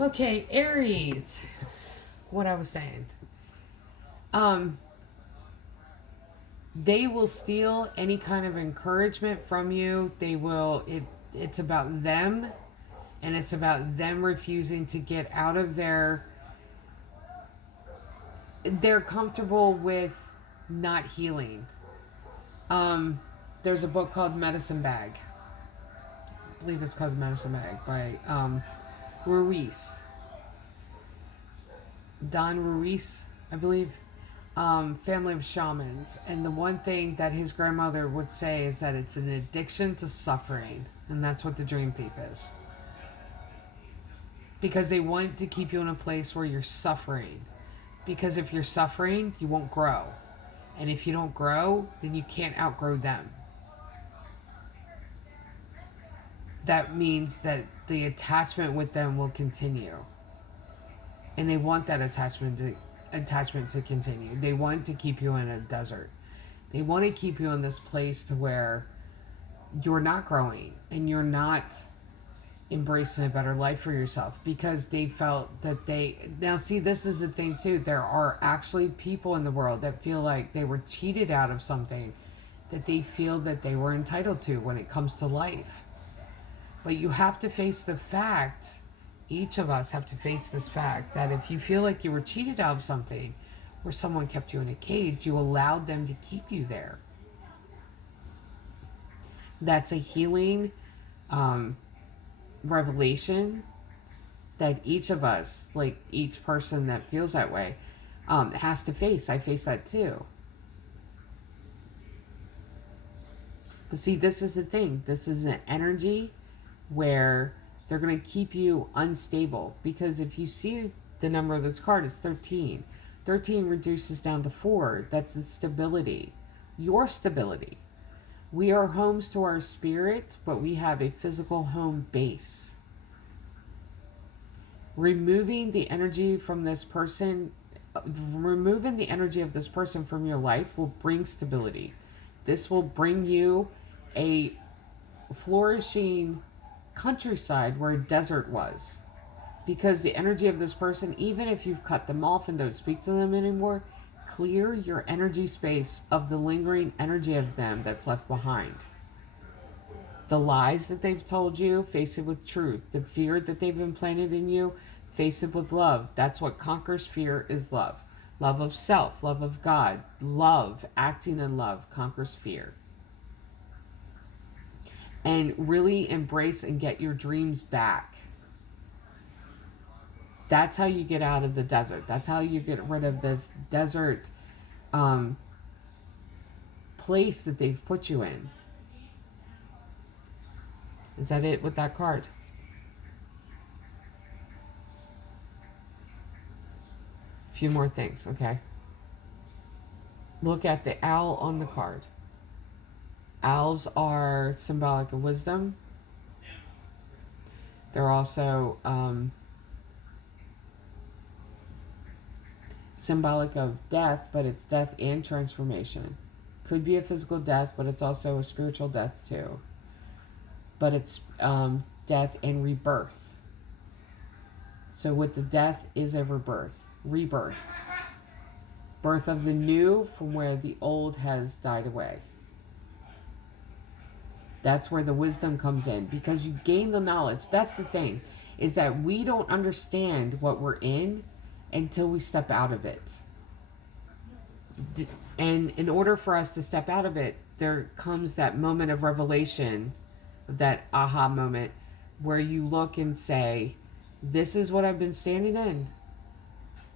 Okay, Aries. What I was saying. Um, they will steal any kind of encouragement from you. It's about them, and it's about them refusing to get out of they're comfortable with not healing. Um, there's a book called Medicine Bag. I believe it's called Medicine Bag by Ruiz. Don Ruiz, I believe. Family of shamans. And the one thing that his grandmother would say is that it's an addiction to suffering. And that's what the dream thief is. Because they want to keep you in a place where you're suffering. Because if you're suffering, you won't grow. And if you don't grow, then you can't outgrow them. That means that the attachment with them will continue. And they want that attachment to continue. They want to keep you in a desert. They want to keep you in this place to where you're not growing and you're not embracing a better life for yourself, because they felt that now see, this is the thing too, there are actually people in the world that feel like they were cheated out of something that they feel that they were entitled to when it comes to life. But you have to face the fact, each of us have to face this fact, that if you feel like you were cheated out of something, or someone kept you in a cage, you allowed them to keep you there. That's a healing revelation that each of us, like each person that feels that way, has to face. I face that too. But see, this is the thing. This is an energy where they're going to keep you unstable. Because if you see the number of this card, it's 13. 13 reduces down to 4. That's the stability. Your stability. We are homes to our spirit, but we have a physical home base. Removing the energy from this person, removing the energy of this person from your life will bring stability. This will bring you a flourishing countryside where a desert was. Because the energy of this person, even if you've cut them off and don't speak to them anymore, clear your energy space of the lingering energy of them that's left behind. The lies that they've told you, face it with truth. The fear that they've implanted in you, face it with love. That's what conquers fear, is love. Love of self, love of God, love, acting in love conquers fear. And really embrace and get your dreams back. That's how you get out of the desert. That's how you get rid of this desert place that they've put you in. Is that it with that card? A few more things, okay? Look at the owl on the card. Owls are symbolic of wisdom. They're also symbolic of death, but it's death and transformation. Could be a physical death, but it's also a spiritual death too. But it's death and rebirth. So with the death is a rebirth. Birth of the new from where the old has died away. That's where the wisdom comes in, because you gain the knowledge. That's the thing, is that we don't understand what we're in until we step out of it. And in order for us to step out of it, there comes that moment of revelation, that aha moment, where you look and say, this is what I've been standing in.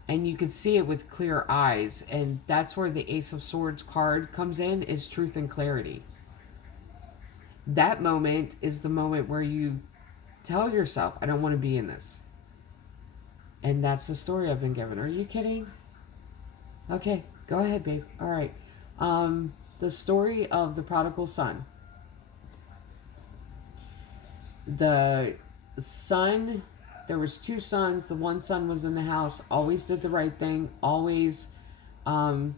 And you can see it with clear eyes. And that's where the Ace of Swords card comes in, is truth and clarity. That moment is the moment where you tell yourself, I don't want to be in this. And that's the story I've been given. Are you kidding? Okay, go ahead, babe. All right. The story of the Prodigal Son. The son, there was 2 sons. The one son was in the house, always did the right thing, always was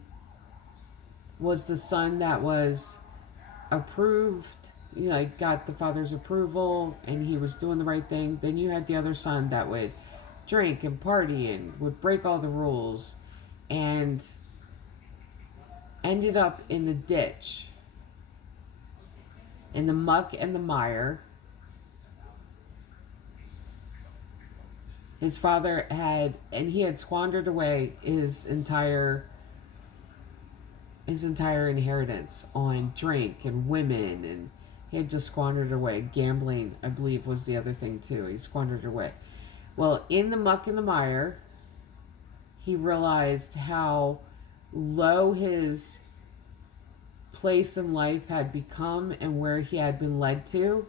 the son that was approved, you know, got the father's approval, and he was doing the right thing. Then you had the other son that would drink and party and would break all the rules, and ended up in the ditch, in the muck and the mire. His father he had squandered away his entire inheritance on drink and women, and he had just squandered away. Gambling, I believe, was the other thing too. He squandered away. Well, in the muck and the mire, he realized how low his place in life had become and where he had been led to,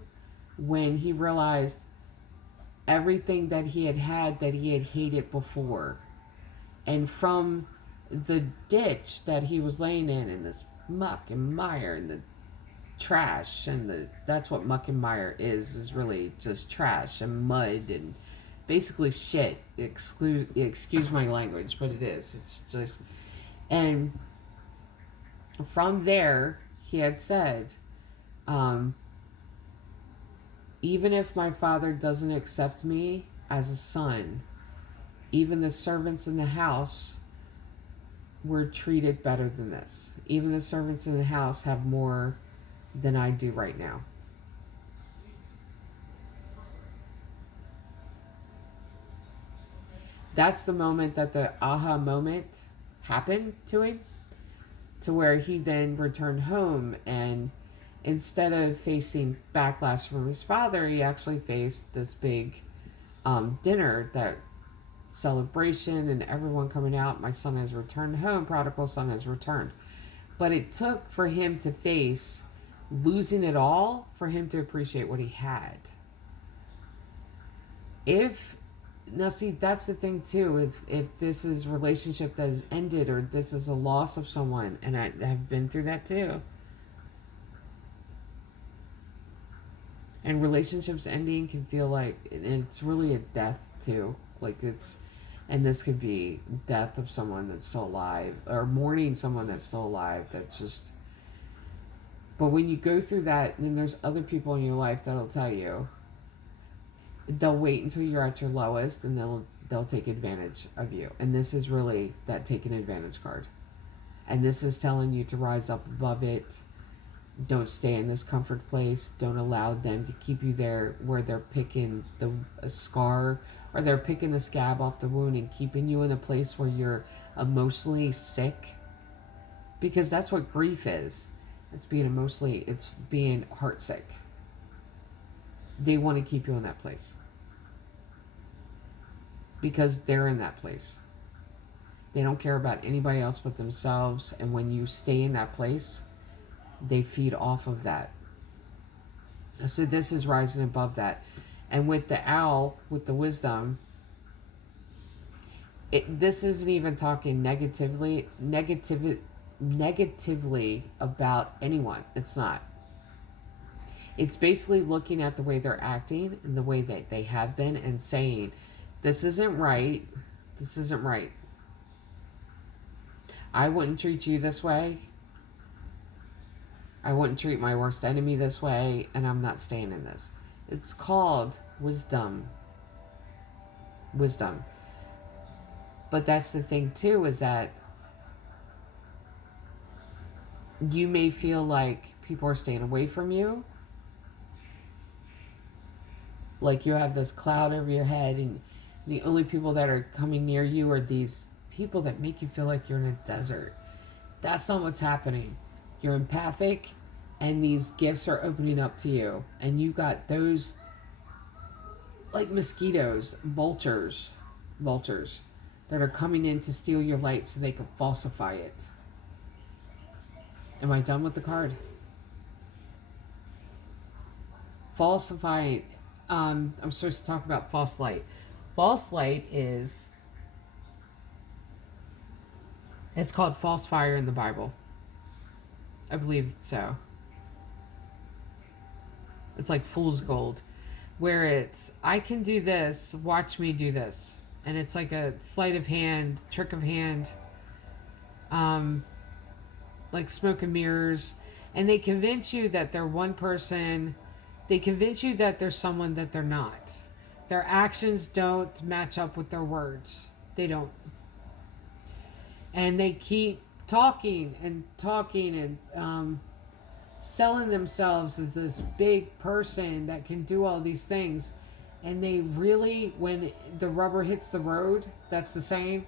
when he realized everything that he had that he had hated before. And from the ditch that he was laying in this muck and mire and the trash, and that's what muck and mire is really just trash and mud and basically shit. Excuse my language, but it is. It's just, and from there he had said, even if my father doesn't accept me as a son, even the servants in the house were treated better than this. Even the servants in the house have more than I do right now. That's the moment that the aha moment happened to him, to where he then returned home, and instead of facing backlash from his father, he actually faced this big dinner, that celebration, and everyone coming out. My son has returned home. Prodigal son has returned. But it took for him to face losing it all for him to appreciate what he had. Now see, that's the thing too. If this is a relationship that has ended, or this is a loss of someone, and I have been through that too. And relationships ending can feel like it's really a death too. And this could be death of someone that's still alive, or mourning someone that's still alive. That's just. But when you go through that, then there's other people in your life that'll tell you. They'll wait until you're at your lowest, and they'll take advantage of you. And this is really that taking advantage card. And this is telling you to rise up above it. Don't stay in this comfort place. Don't allow them to keep you there where they're picking the scar, or they're picking the scab off the wound and keeping you in a place where you're emotionally sick. Because that's what grief is. It's being heartsick. They want to keep you in that place. Because they're in that place. They don't care about anybody else but themselves. And when you stay in that place, they feed off of that. So this is rising above that. And with the owl, with the wisdom, this isn't even talking negatively about anyone. It's not. It's basically looking at the way they're acting and the way that they have been, and saying, this isn't right. This isn't right. I wouldn't treat you this way. I wouldn't treat my worst enemy this way, and I'm not staying in this. It's called wisdom. Wisdom. But that's the thing too, is that you may feel like people are staying away from you. Like you have this cloud over your head, and the only people that are coming near you are these people that make you feel like you're in a desert. That's not what's happening. You're empathic, and these gifts are opening up to you. And you got those, like mosquitoes, vultures, that are coming in to steal your light so they can falsify it. Am I done with the card? Falsifying. I'm supposed to talk about false light. False light is, it's called false fire in the Bible. I believe so. It's like fool's gold, where it's, I can do this, watch me do this. And it's like a sleight of hand, trick of hand, like smoke and mirrors. And they convince you that they're one person. They convince you that they're someone that they're not. Their actions don't match up with their words. They don't. And they keep talking and talking and selling themselves as this big person that can do all these things. And they really, when the rubber hits the road, that's the saying.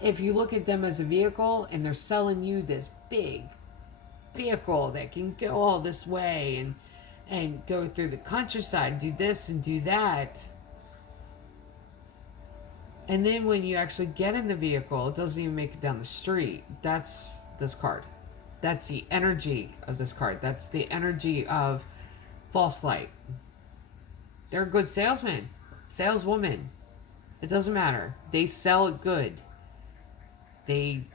If you look at them as a vehicle and they're selling you this big vehicle that can go all this way and go through the countryside, do this and do that. And then when you actually get in the vehicle, it doesn't even make it down the street. That's this card. That's the energy of this card. That's the energy of false light. They're a good salesman, saleswoman. It doesn't matter. They sell it good. They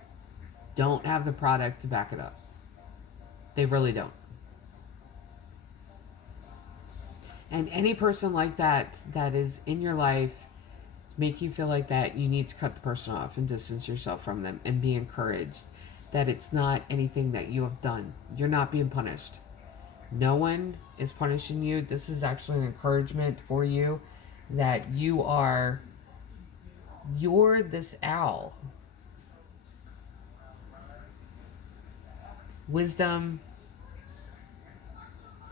don't have the product to back it up. They really don't. And any person like that is in your life, make you feel like that, you need to cut the person off and distance yourself from them and be encouraged that it's not anything that you have done. You're not being punished. No one is punishing you. This is actually an encouragement for you that you're this owl. Wisdom.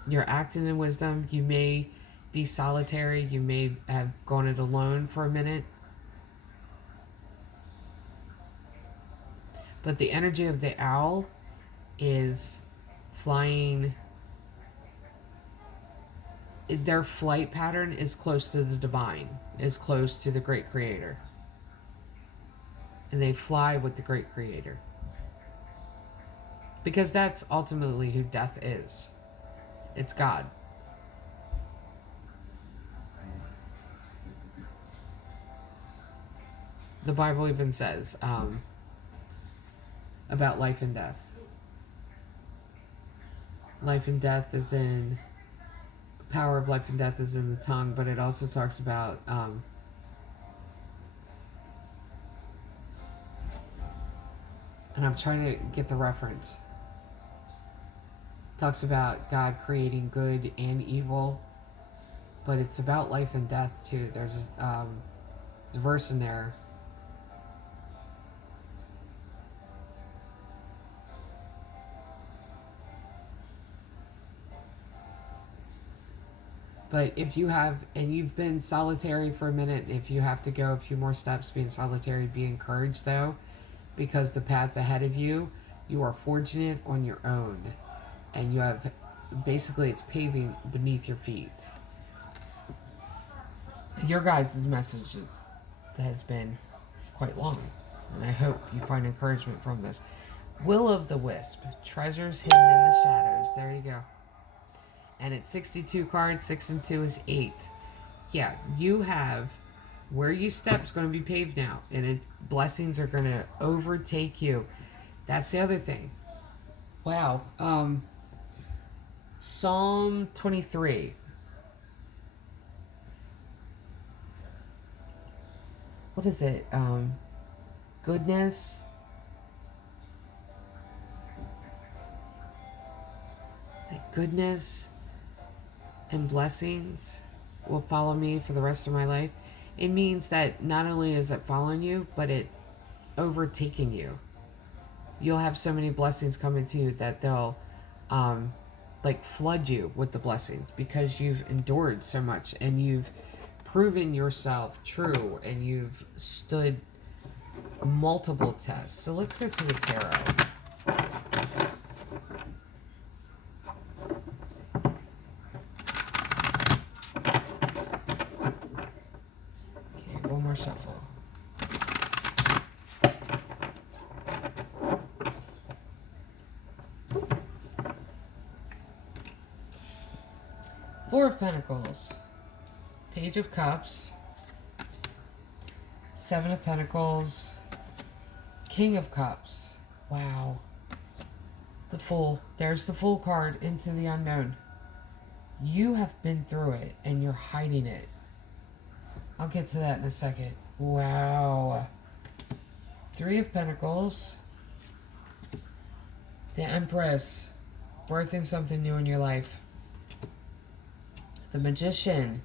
You're acting in wisdom. You may be solitary. You may have gone it alone for a minute. But the energy of the owl is flying. Their flight pattern is close to the divine, is close to the great creator. And they fly with the great creator. Because that's ultimately who death is. It's God. The Bible even says about life and death. Life and death is in... Power of life and death is in the tongue, but it also talks about... and I'm trying to get the reference. Talks about God creating good and evil, but it's about life and death too. There's a verse in there. But if you have, and you've been solitary for a minute, if you have to go a few more steps being solitary, be encouraged though, because the path ahead of you, you are forging it on your own. And you have, basically it's paving beneath your feet. Your guys' message has been quite long, and I hope you find encouragement from this. Will o' the Wisp, treasures hidden in the shadows. There you go. And it's 62 cards, 6 and 2 is 8. Yeah, you have, where you step is going to be paved now, and blessings are going to overtake you. That's the other thing. Wow. Psalm 23. What is it? Goodness. Is it goodness and blessings will follow me for the rest of my life? It means that not only is it following you, but it overtaking you. You'll have so many blessings coming to you that they'll flood you with the blessings because you've endured so much and you've proven yourself true and you've stood multiple tests. So let's go to the tarot. Okay, one more shuffle. Four of Pentacles, Page of Cups, Seven of Pentacles, King of Cups. Wow. The Fool. There's the Fool card, into the unknown. You have been through it and you're hiding it. I'll get to that in a second. Wow. Three of Pentacles, the Empress, birthing something new in your life. The Magician,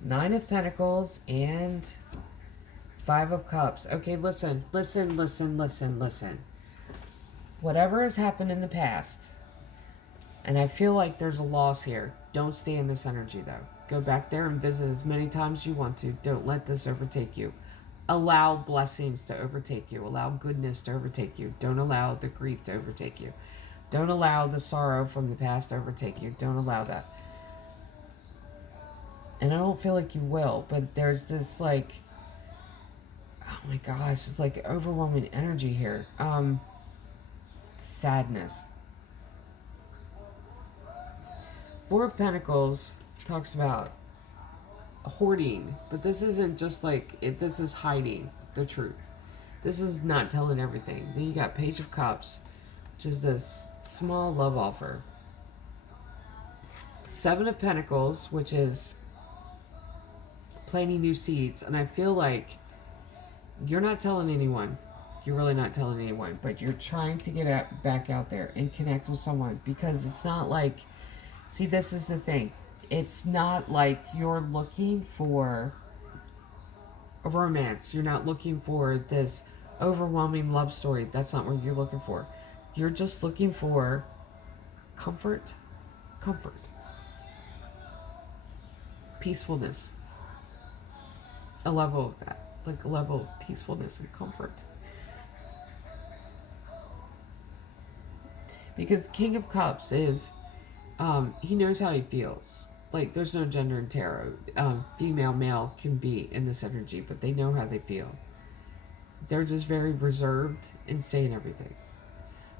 Nine of Pentacles, and Five of Cups. Okay, listen. Whatever has happened in the past, and I feel like there's a loss here. Don't stay in this energy, though. Go back there and visit as many times as you want to. Don't let this overtake you. Allow blessings to overtake you. Allow goodness to overtake you. Don't allow the grief to overtake you. Don't allow the sorrow from the past to overtake you. Don't allow that. And I don't feel like you will, but there's this, like, oh my gosh, it's like overwhelming energy here. Sadness. Four of Pentacles talks about hoarding, but this isn't just like it. This is hiding the truth. This is not telling everything. Then you got Page of Cups, which is this small love offer. Seven of Pentacles, which is planting new seeds, and I feel like you're not telling anyone. You're really not telling anyone, but you're trying to get back out there and connect with someone, because it's not like, see, this is the thing. It's not like you're looking for a romance. You're not looking for this overwhelming love story. That's not what you're looking for. You're just looking for comfort, peacefulness, a level of that, like a level of peacefulness and comfort. Because King of Cups is, he knows how he feels. Like, there's no gender in tarot. Female, male can be in this energy, but they know how they feel. They're just very reserved in saying everything.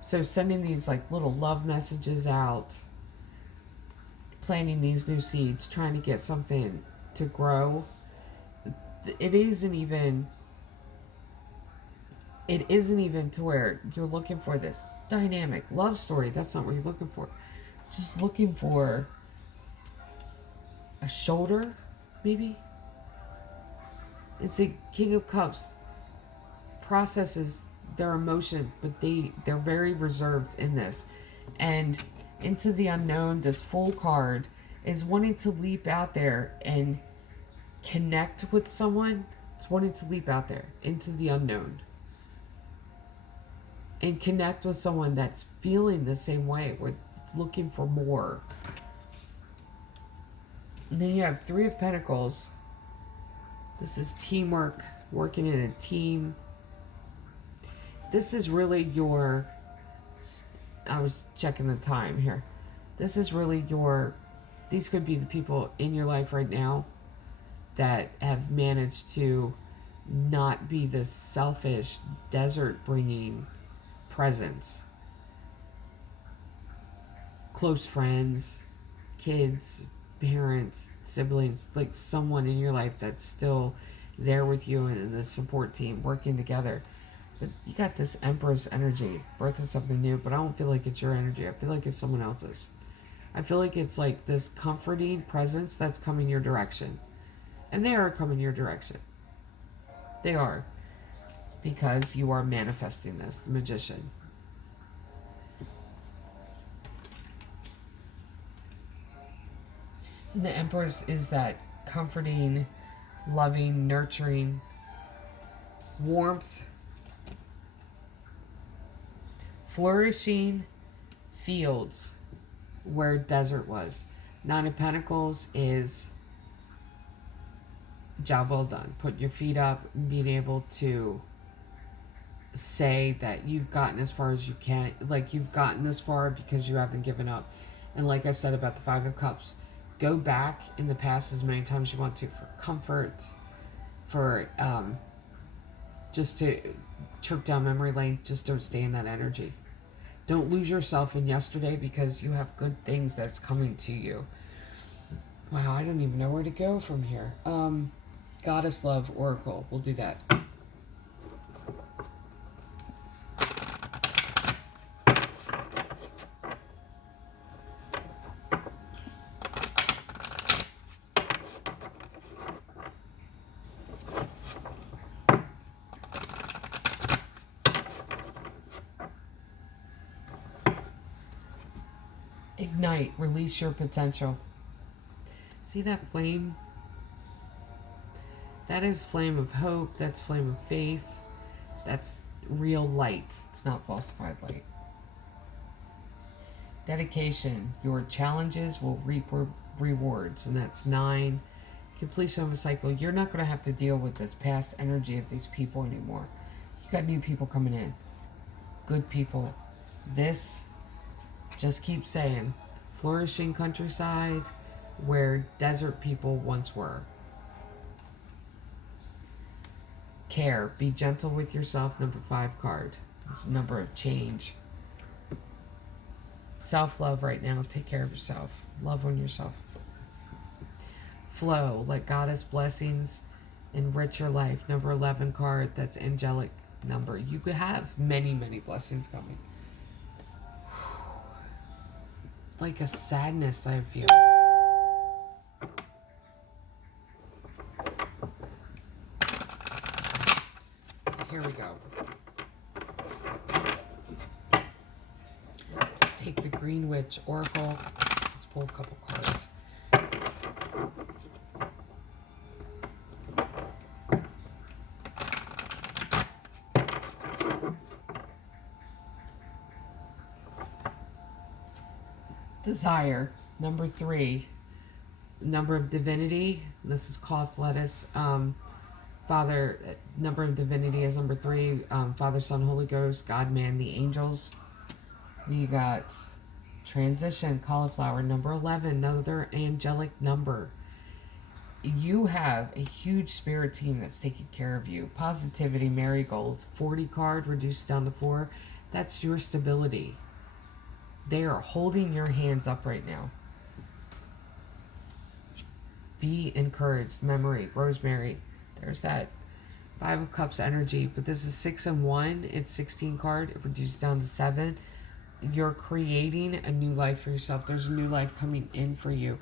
So sending these, like, little love messages out, planting these new seeds, trying to get something to grow, it isn't even to where you're looking for this dynamic love story. That's not what you're looking for. Just looking for a shoulder, maybe. It's the King of Cups processes their emotion, but they're very reserved in this. And into the unknown, this Fool card is wanting to leap out there and connect with someone. It's wanting to leap out there into the unknown and connect with someone that's feeling the same way, where it's looking for more. And then you have Three of Pentacles. This is teamwork, working in a team. This is really your, I was checking the time here. This is really your, these could be the people in your life right now that have managed to not be this selfish, desert-bringing presence. Close friends, kids, parents, siblings, like someone in your life that's still there with you and in the support team working together. But you got this Empress energy, birth of something new, but I don't feel like it's your energy. I feel like it's someone else's. I feel like it's like this comforting presence that's coming your direction. And they are coming your direction. They are. Because you are manifesting this, the Magician. And the Empress is that comforting, loving, nurturing, warmth, flourishing fields where desert was. Nine of Pentacles is job well done. Put your feet up and being able to say that you've gotten as far as you can. Like, you've gotten this far because you haven't given up. And like I said about the Five of Cups, go back in the past as many times as you want to for comfort, for just to trip down memory lane. Just don't stay in that energy. Don't lose yourself in yesterday, because you have good things that's coming to you. Wow, I don't even know where to go from here. Goddess Love Oracle. We'll do that. Ignite, release your potential. See that flame? That is flame of hope. That's flame of faith. That's real light. It's not falsified light. Dedication. Your challenges will reap rewards. And that's 9. Completion of a cycle. You're not going to have to deal with this past energy of these people anymore. You got new people coming in. Good people. This, just keep saying, flourishing countryside where desert people once were. Care. Be gentle with yourself. Number 5 card. It's a number of change. Self-love right now. Take care of yourself. Love on yourself. Flow. Let Goddess blessings enrich your life. Number 11 card. That's angelic number. You could have many, many blessings coming. Like a sadness I feel. Here we go. Let's take the Green Witch Oracle. Let's pull a couple cards. Desire, number 3. Number of divinity. This is cost lettuce. Father, number of divinity is number 3. Father, Son, Holy Ghost, God, man, the angels. You got transition, cauliflower, number 11, another angelic number. You have a huge spirit team that's taking care of you. Positivity, marigold, 40 card, reduced down to 4. That's your stability. They are holding your hands up right now. Be encouraged. Memory, rosemary. There's that 5 of Cups energy. But this is 6 and 1. It's 16 card. It reduces down to 7. You're creating a new life for yourself. There's a new life coming in for you.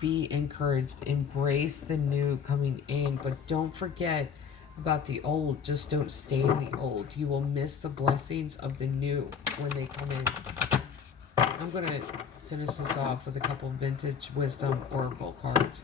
Be encouraged. Embrace the new coming in. But don't forget about the old. Just don't stay in the old. You will miss the blessings of the new when they come in. I'm going to finish this off with a couple vintage wisdom oracle cards.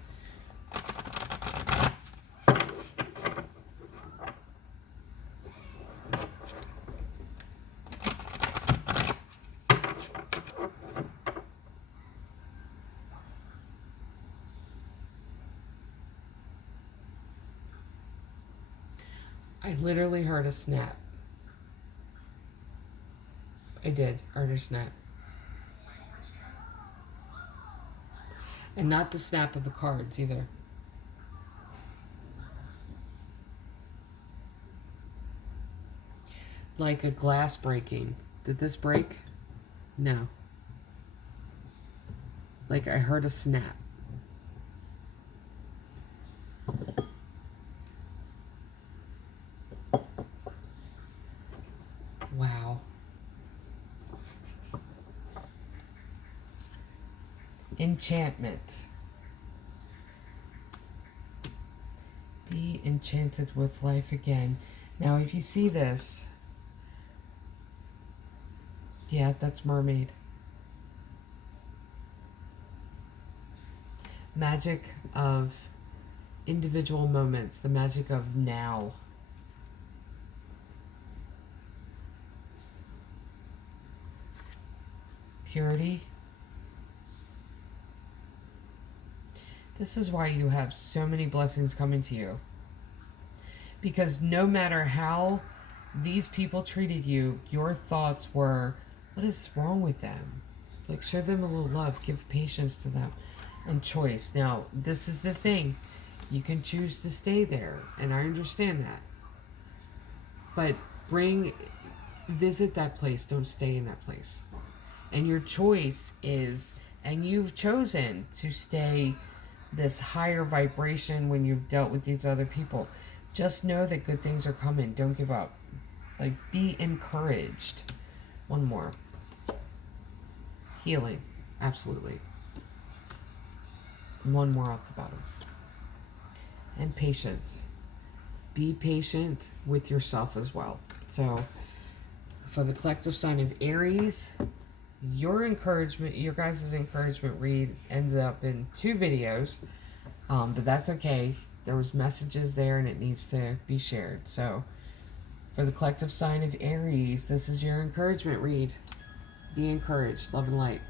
I literally heard a snap. I did. Heard a snap. And not the snap of the cards either. Like a glass breaking. Did this break? No. Like I heard a snap. Wow. Enchantment. Be enchanted with life again. Now, if you see this, yeah, that's mermaid. Magic of individual moments, the magic of now. Purity. This is why you have so many blessings coming to you. Because no matter how these people treated you, your thoughts were, what is wrong with them? Like, show them a little love, give patience to them, and choice. Now, this is the thing. You can choose to stay there, and I understand that. But visit that place, don't stay in that place. And your choice is, and you've chosen to stay this higher vibration when you've dealt with these other people. Just know that good things are coming. Don't give up. Like, be encouraged. One more. Healing. Absolutely. One more off the bottom. And patience. Be patient with yourself as well. So, for the collective sign of Aries, your guys' encouragement read ends up in 2 videos, but that's okay. There was messages there, and it needs to be shared. So, for the collective sign of Aries, this is your encouragement read. Be encouraged, love and light.